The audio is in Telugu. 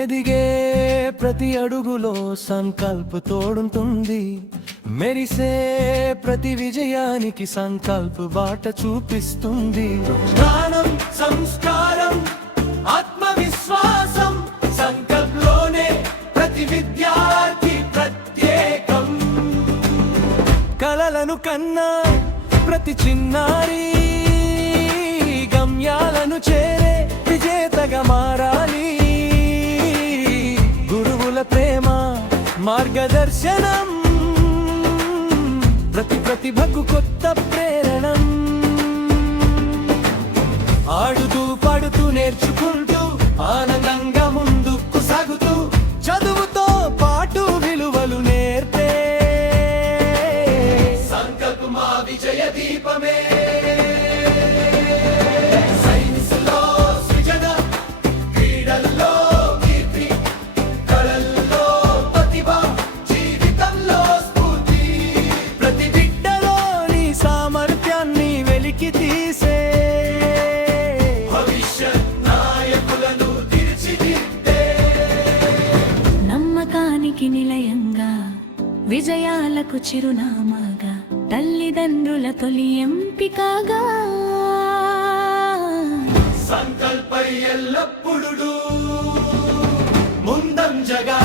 ఎదిగే ప్రతి అడుగులో సంకల్ప తోడుంటుంది. మెరిసే ప్రతి విజయానికి సంకల్ప బాట చూపిస్తుంది. జ్ఞానం, సంస్కారం, ఆత్మవిశ్వాసం సంకల్పంలోనే ప్రతి విద్యార్థి ప్రత్యేకం. కలలను కన్నా ప్రతి చిన్నారి గమ్యాలను చేరే విజేతగా మారాలి. ప్రేమ మార్గదర్శనం ప్రతి ప్రతిభకు కొత్త ప్రేరణం. ఆడుతూ పాడుతూ నేర్చుకుంటూ ఆనందంగా ముందుకు సాగుతూ చదువుతో పాటు విలువలు నేర్పే సంకల్ప మా విజయ దీపమే. నమ్మకానికి నిలయంగా విజయాలకు చిరునామాగా తల్లిదండ్రుల తొలి ఎంపికగా సంకల్ప ఎల్లప్పుడూ ముందంజగా.